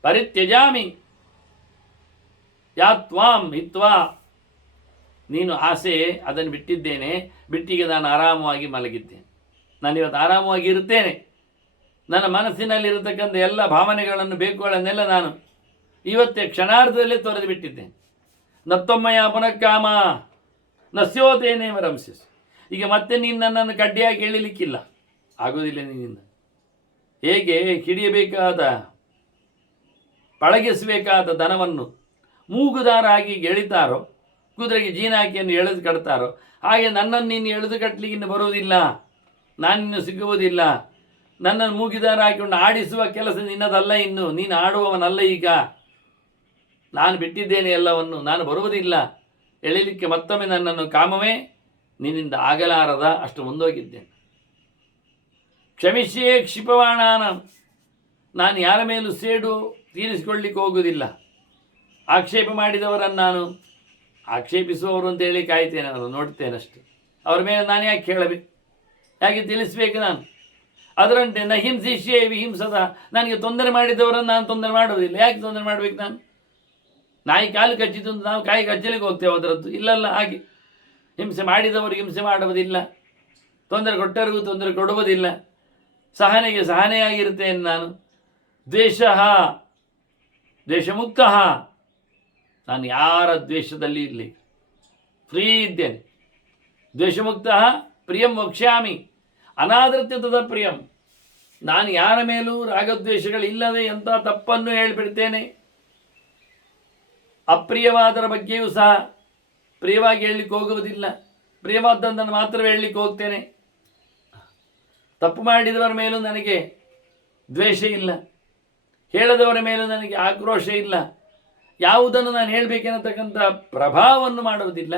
[SPEAKER 1] ಪರಿತ್ಯಜಾಮಿ ಯಾತ್ವಾಂ ಹಿತ್ವಾ ನೀನು ಆಸೆ ಅದನ್ನು ಬಿಟ್ಟಿದ್ದೇನೆ, ಬಿಟ್ಟಿಗೆ ನಾನು ಆರಾಮವಾಗಿ ಮಲಗಿದ್ದೇನೆ. ನಾನಿವತ್ತು ಆರಾಮವಾಗಿ ಇರುತ್ತೇನೆ. ನನ್ನ ಮನಸ್ಸಿನಲ್ಲಿರತಕ್ಕಂಥ ಎಲ್ಲ ಭಾವನೆಗಳನ್ನು, ಬೇಕುಗಳನ್ನೆಲ್ಲ ನಾನು ಇವತ್ತೇ ಕ್ಷಣಾರ್ಧದಲ್ಲೇ ತೊರೆದು ಬಿಟ್ಟಿದ್ದೇನೆ. ನತ್ತೊಮ್ಮಯ ಪುನಃಕಾಮ ನಸ್ಯೋತೇನೇ ರಂಸಿಸ್ ಈಗ ಮತ್ತೆ ನೀನು ನನ್ನನ್ನು ಕಡ್ಡಿಯಾಗಿ ಎಳಿಲಿಕ್ಕಿಲ್ಲ. ಆಗೋದಿಲ್ಲ ನಿನ್ನಿಂದ. ಹೇಗೆ ಹಿಡಿಯಬೇಕಾದ, ಪಳಗಿಸಬೇಕಾದ ದನವನ್ನು ಮೂಗುದಾರ ಆಗಿ ಎಳಿತಾರೋ ಕುದುರೆಗೆ ಜೀನಾಕಿಯನ್ನು ಎಳೆದು ಕಟ್ತಾರೋ? ಹಾಗೆ ನನ್ನನ್ನು ನೀನು ಎಳೆದು ಕಟ್ಟಲಿಕ್ಕೆ ಇನ್ನು ಬರುವುದಿಲ್ಲ. ನಾನಿನ್ನು ಸಿಗುವುದಿಲ್ಲ. ನನ್ನನ್ನು ಮೂಗಿದಾರ ಹಾಕಿಕೊಂಡು ಆಡಿಸುವ ಕೆಲಸ ನಿನ್ನದಲ್ಲ ಇನ್ನು. ನೀನು ಆಡುವವನಲ್ಲ ಈಗ. ನಾನು ಬಿಟ್ಟಿದ್ದೇನೆ ಎಲ್ಲವನ್ನು. ನಾನು ಬರುವುದಿಲ್ಲ. ಎಳಿಲಿಕ್ಕೆ ಮತ್ತೊಮ್ಮೆ ನನ್ನನ್ನು ಕಾಮವೇ, ನಿನ್ನಿಂದ ಆಗಲಾರದ ಅಷ್ಟು ಮುಂದೋಗಿದ್ದೇನೆ. ಕ್ಷಮಿಸಿಯೇ ಕ್ಷಿಪವಾಣಾನ. ನಾನು ಯಾರ ಮೇಲೂ ಸೇಡು ತೀರಿಸಿಕೊಳ್ಳಿಕ್ಕೆ ಹೋಗುವುದಿಲ್ಲ. ಆಕ್ಷೇಪ ಮಾಡಿದವರನ್ನು ನಾನು ಆಕ್ಷೇಪಿಸುವವರು ಅಂತ ಹೇಳಿ ಕಾಯ್ತೇನೆ ಅವರು ನೋಡ್ತೇನೆ ಅಷ್ಟೆ ಅವ್ರ ಮೇಲೆ ನಾನು ಯಾಕೆ ಕೇಳಬೇಕು ಯಾಕೆ ತಿಳಿಸ್ಬೇಕು ನಾನು? ಅದರಂತೆ ನ ಹಿಂಸಿಷ್ಯೇ ವಿಹಿಂಸದ ನನಗೆ ತೊಂದರೆ ಮಾಡಿದವರನ್ನು ನಾನು ತೊಂದರೆ ಮಾಡೋದಿಲ್ಲ ಯಾಕೆ ತೊಂದರೆ ಮಾಡಬೇಕು ನಾನು? ನಾಯಿ ಕಾಲು ಕಚ್ಚಿದ್ದು ಅಂತ ನಾವು ಕಾಯಿ ಕಚ್ಚಲಿಕ್ಕೆ ಹೋಗ್ತೇವೆ ಅದರದ್ದು. ಇಲ್ಲಲ್ಲ, ಹಾಗೆ. ಹಿಂಸೆ ಮಾಡಿದವರಿಗೆ ಹಿಂಸೆ ಮಾಡುವುದಿಲ್ಲ. ತೊಂದರೆ ಕೊಟ್ಟವರಿಗೂ ತೊಂದರೆ ಕೊಡುವುದಿಲ್ಲ. ಸಹನೆಗೆ ಸಹನೆಯಾಗಿರುತ್ತೇನೆ ನಾನು. ದ್ವೇಷ, ದ್ವೇಷಮುಕ್ತ. ನಾನು ಯಾರ ದ್ವೇಷದಲ್ಲಿ ಇರಲಿ? ಫ್ರೀ ಇದ್ದೇನೆ. ದ್ವೇಷಮುಕ್ತ, ಪ್ರಿಯಂ ವಕ್ಷ್ಯಾಮಿ. ಅನಾದೃತ್ಯದ ಪ್ರಿಯಂ. ನಾನು ಯಾರ ಮೇಲೂ ರಾಗದ್ವೇಷಗಳಿಲ್ಲದೆ ಎಂಥ ತಪ್ಪನ್ನು ಹೇಳಿಬಿಡ್ತೇನೆ? ಅಪ್ರಿಯವಾದರ ಬಗ್ಗೆಯೂ ಸಹ ಪ್ರಿಯವಾಗಿ ಹೇಳಲಿಕ್ಕೆ ಹೋಗುವುದಿಲ್ಲ. ಪ್ರಿಯವಾದ್ದನ್ನು ಮಾತ್ರ ಹೇಳಲಿಕ್ಕೆ ಹೋಗ್ತೇನೆ. ತಪ್ಪು ಮಾಡಿದವರ ಮೇಲೂ ನನಗೆ ದ್ವೇಷ ಇಲ್ಲ. ಹೇಳದವರ ಮೇಲೂ ನನಗೆ ಆಕ್ರೋಶ ಇಲ್ಲ. ಯಾವುದನ್ನು ನಾನು ಹೇಳಬೇಕೆನ್ನತಕ್ಕಂಥ ಪ್ರಭಾವವನ್ನು ಮಾಡುವುದಿಲ್ಲ.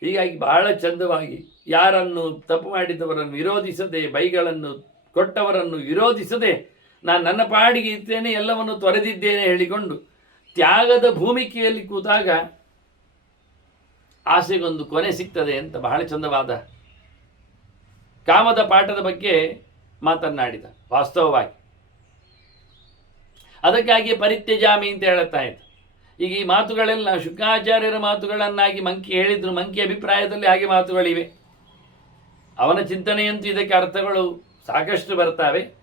[SPEAKER 1] ಹೀಗಾಗಿ ಬಹಳ ಚಂದವಾಗಿ ಯಾರನ್ನು ತಪ್ಪು ಮಾಡಿದವರನ್ನು ವಿರೋಧಿಸದೆ, ಬೈಗಳನ್ನು ಕೊಟ್ಟವರನ್ನು ವಿರೋಧಿಸದೆ ನಾನು ನನ್ನ ಪಾಡಿಗೆ ಇದ್ದೇನೆ ಎಲ್ಲವನ್ನು ತೊರೆದಿದ್ದೇನೆ ಹೇಳಿಕೊಂಡು ತ್ಯಾಗದ ಭೂಮಿಕೆಯಲ್ಲಿ ಕೂತಾಗ ಆಸೆಗೊಂದು ಕೊನೆ ಸಿಗ್ತದೆ ಅಂತ ಬಹಳ ಚಂದವಾದ ಕಾಮದ ಪಾಠದ ಬಗ್ಗೆ ಮಾತನಾಡಿದ ವಾಸ್ತವವಾಗಿ. ಅದಕ್ಕಾಗಿ ಪರಿತ್ಯಜಾಮಿ ಅಂತ ಹೇಳುತ್ತಾ ಇದ್ದ. ಈಗ ಈ ಮಾತುಗಳೆಲ್ಲ ಶುಕಾಚಾರ್ಯರ ಮಾತುಗಳನ್ನಾಗಿ ಮಂಕಿ ಹೇಳಿದ್ರು, ಮಂಕಿ ಅಭಿಪ್ರಾಯದಲ್ಲಿ ಹಾಗೆ ಮಾತುಗಳಿವೆ. ಅವನ ಚಿಂತನೆಯಂತೂ ಇದಕ್ಕೆ ಅರ್ಥಗಳು ಸಾಕಷ್ಟು ಬರ್ತಾವೆ.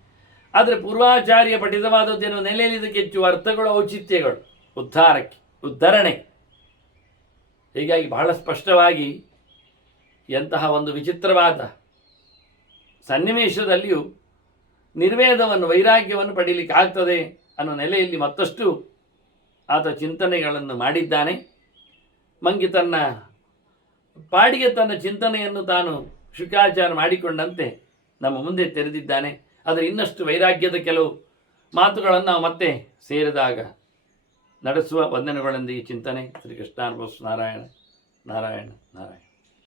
[SPEAKER 1] ಆದರೆ ಪೂರ್ವಾಚಾರ್ಯ ಪಠಿತವಾದದ್ದೇನು ನೆಲೆಯಲ್ಲಿ ಇದಕ್ಕೆ ಹೆಚ್ಚು ಅರ್ಥಗಳು, ಔಚಿತ್ಯಗಳು, ಉದ್ಧಾರಕ್ಕೆ, ಉದ್ಧರಣೆ. ಹೀಗಾಗಿ ಬಹಳ ಸ್ಪಷ್ಟವಾಗಿ ಎಂತಹ ಒಂದು ವಿಚಿತ್ರವಾದ ಸನ್ನಿವೇಶದಲ್ಲಿಯೂ ನಿರ್ವೇದವನ್ನು, ವೈರಾಗ್ಯವನ್ನು ಪಡೀಲಿಕ್ಕೆ ಆಗ್ತದೆ ಅನ್ನೋ ನೆಲೆಯಲ್ಲಿ ಮತ್ತಷ್ಟು ಆತ ಚಿಂತನೆಗಳನ್ನು ಮಾಡಿದ್ದಾನೆ. ಮಂಗಿ ತನ್ನ ಪಾಡಿಗೆ ತನ್ನ ಚಿಂತನೆಯನ್ನು ತಾನು ಶುಕಾಚಾರ ಮಾಡಿಕೊಂಡಂತೆ ನಮ್ಮ ಮುಂದೆ ತೆರೆದಿದ್ದಾನೆ. ಆದರೆ ಇನ್ನಷ್ಟು ವೈರಾಗ್ಯದ ಕೆಲವು ಮಾತುಗಳನ್ನು ನಾವು ಮತ್ತೆ ಸೇರಿದಾಗ ನಡೆಸುವ ವಂದನೆಗಳೊಂದಿಗೆ ಚಿಂತನೆ. ಶ್ರೀ ಕೃಷ್ಣಾರ್ಭಸ್ ನಾರಾಯಣ ನಾರಾಯಣ ನಾರಾಯಣ.